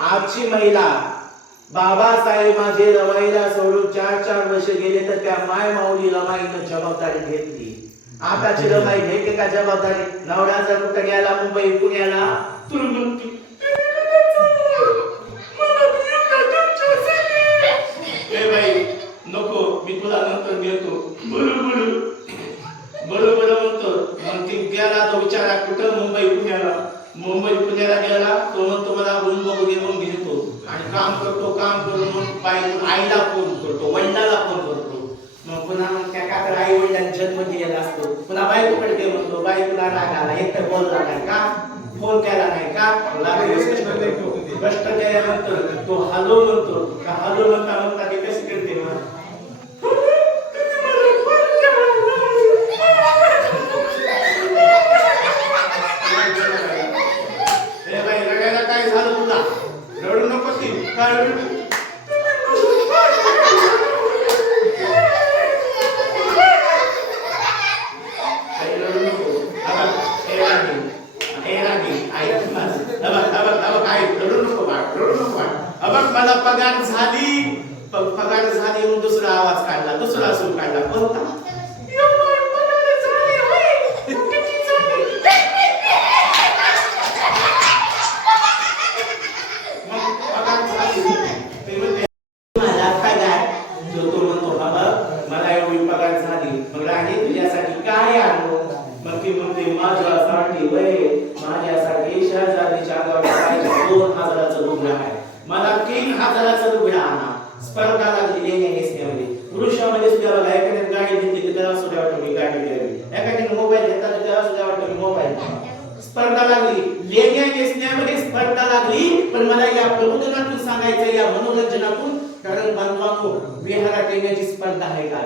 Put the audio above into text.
आजची महिला बाबासाहेब माझे रवाईला सोडून 4-4 वर्ष गेले तर त्या माय माऊली रमाईनं जबाबदारी घेतली. आताची रमाई घेते का जबाबदारी? नवऱ्याचा कुठं गेला मुंबई पुण्याला तुला म्हणते ए बाई नको मी तुला नंतर देतो बरोबर म्हणतो. मग ती गेला तो विचारा कुठं मुंबई पुण्याला गेला. तो म्हणतो मला रूम बघू दे मग घेतो आणि काम करून मग बाई आईला फोन करतो वडिलाला फोन करतो. मग पुन्हा त्या काका आई वडिलांनी जन्म दिलेला असतो. पुन्हा बायकोकडे ते म्हणतो बाई तुला राग आला एक तर बोलला नाही का फोन केला नाही का कष्ट केल्यानंतर तो हॅलो म्हणतो का हॅलो म्हणता ते कसे करते काय झालं तुला रडू नको ती मला पगार झाली मग दुसरा आवाज काढला दुसरा सूर काढला कोणता मला एवढी पगार झाली मग राणी तुझ्यासाठी काय आणू? मग ती म्हणते माझ्यासाठी शेजारीच्या गावात 2000चं रुपया आहे. मला 3000चं रुपया आणा. स्पर्धा लागली नेसण्यामध्ये पुरुषामध्ये सुद्धा बघा एखाद्याने गाडी घेतली तर त्याला सुद्धा वाटतं मी गाडी घ्यावी. एखाद्याने मोबाईल घेतला तर त्याला सुद्धा वाटतं मी मोबाईल. स्पर्धा लागली लेण्या नेसण्यामध्ये स्पर्धा लागली. पण मला या प्रबोधनातून सांगायचं या मनोरंजनातून कारण बांधवांनो विहारात येण्याची स्पर्धा आहे का?